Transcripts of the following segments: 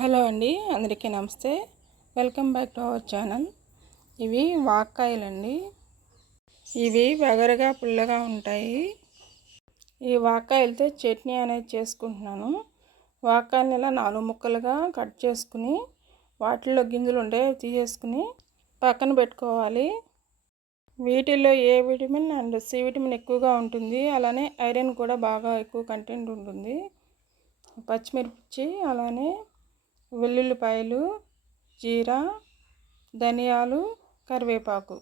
Hello అండి అందరికీ నమస్తే. Welcome back to our channel. ఇవి వాక్కాయలండి. ఇవి వెగరగా పుల్లగా ఉంటాయి. ఈ వాక్కాయలతో చట్నీ అనేది చేసుకుంటున్నాను. వాక్కాయలని ఇలా నాలుగు ముక్కలుగా కట్ చేసుకుని వాటిల్లో గింజలు ఉంటాయి తీసేసుకుని పక్కన పెట్టుకోవాలి. వీటిల్లో A vitamin and C vitamin ఎక్కువగా ఉంటుంది అలానే ఐరన్ కూడా బాగా ఎక్కువ కంటెంట్ ఉంటుంది. పచ్చిమిర్చి అలానే వెల్లుల్లిపాయలు జీరా ధనియాలు కరివేపాకు.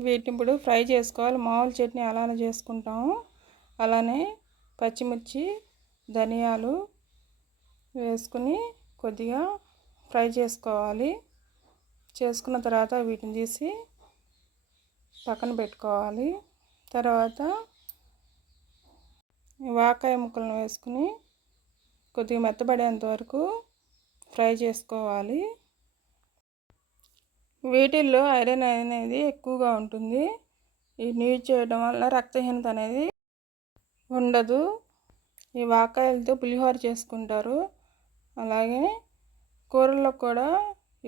వీటిని ఇప్పుడు ఫ్రై చేసుకోవాలి. మామూలు చట్నీ అలానే చేసుకుంటాము అలానే పచ్చిమిర్చి ధనియాలు వేసుకుని కొద్దిగా ఫ్రై చేసుకోవాలి. చేసుకున్న తర్వాత వీటిని తీసి పక్కన పెట్టుకోవాలి. తర్వాత వాకాయ ముక్కలను వేసుకుని కొద్దిగా మెత్తబడేంత వరకు ఫ్రై చేసుకోవాలి. వీటిల్లో ఐరన్ అనేది ఎక్కువగా ఉంటుంది. ఈ యూజ్ చేయడం వల్ల రక్తహీనత అనేది ఉండదు. ఈ వాకాయలతో పులిహోర చేసుకుంటారు. అలాగే కూరల్లో కూడా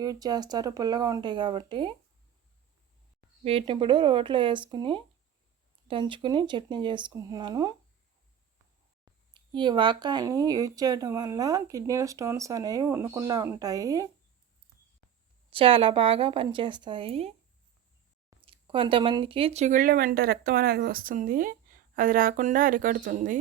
యూజ్ చేస్తారు. పుల్లగా ఉంటాయి కాబట్టి. వీటిని ఇప్పుడు రోట్లో వేసుకుని దంచుకుని చట్నీ చేసుకుంటున్నాను. ఈ వాకాయని యూజ్ చేయడం వల్ల కిడ్నీలో స్టోన్స్ అనేవి ఉండకుండా ఉంటాయి. చాలా బాగా పనిచేస్తాయి. కొంతమందికి చిగుళ్ళ వెంట రక్తం అనేది వస్తుంది. అది రాకుండా అరికడుతుంది.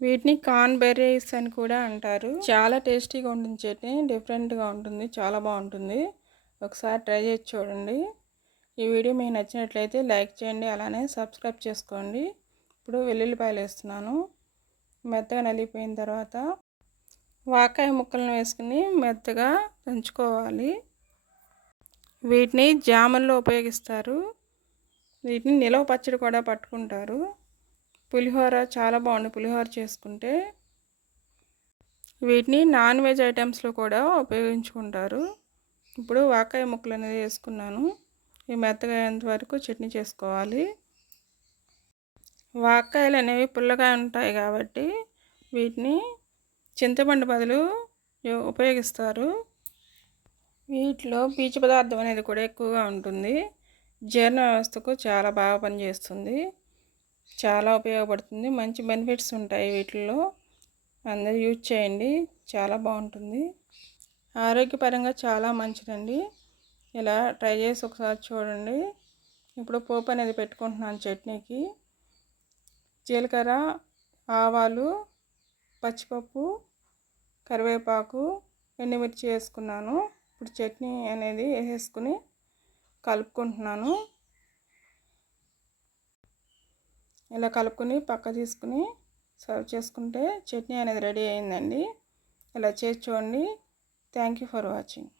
వీటిని కార్న్ బెర్రీస్ అని కూడా అంటారు. చాలా టేస్టీగా ఉంటుంది. చట్నీ డిఫరెంట్గా ఉంటుంది. చాలా బాగుంటుంది. ఒకసారి ట్రై చేసి చూడండి. ఈ వీడియో మీకు నచ్చినట్లయితే లైక్ చేయండి. అలానే సబ్స్క్రైబ్ చేసుకోండి. ఇప్పుడు వెల్లుల్లిపాయలు వేస్తున్నాను. మెత్తగా నలిగిపోయిన తర్వాత వాకాయ ముక్కలను వేసుకుని మెత్తగా దంచుకోవాలి. వీటిని జాముల్లో ఉపయోగిస్తారు. వీటిని నిలవ పచ్చడి కూడా పట్టుకుంటారు. పులిహోర చాలా బాగుంది పులిహోర చేసుకుంటే. వీటిని నాన్ వెజ్ ఐటమ్స్లో కూడా ఉపయోగించుకుంటారు. ఇప్పుడు వాకాయ ముక్కలు అనేది వేసుకున్నాను. ఈ మెత్తగా అయ్యేంత వరకు చట్నీ చేసుకోవాలి. వాక్కాయలు అనేవి పుల్లగా ఉంటాయి కాబట్టి వీటిని చింతపండు బదులు ఉపయోగిస్తారు. వీటిలో పీచు పదార్థం అనేది కూడా ఎక్కువగా ఉంటుంది. జీర్ణ వ్యవస్థకు చాలా బాగా పనిచేస్తుంది. చాలా ఉపయోగపడుతుంది. మంచి బెనిఫిట్స్ ఉంటాయి వీటిల్లో. అందరూ యూజ్ చేయండి. చాలా బాగుంటుంది. ఆరోగ్యపరంగా చాలా మంచిదండి. ఇలా ట్రై చేసి ఒకసారి చూడండి. ఇప్పుడు పోపు అనేది పెట్టుకుంటున్నాను చట్నీకి. జీలకర్ర ఆవాలు పచ్చిపప్పు కరివేపాకు ఎండుమిర్చి వేసుకున్నాను. ఇప్పుడు చట్నీ అనేది వేసేసుకుని కలుపుకుంటున్నాను. ఇలా కలుపుకొని పక్క తీసుకుని సర్వ్ చేసుకుంటే చట్నీ అనేది రెడీ అయిందండి. ఇలా చేసి చూడండి. Thank you for watching.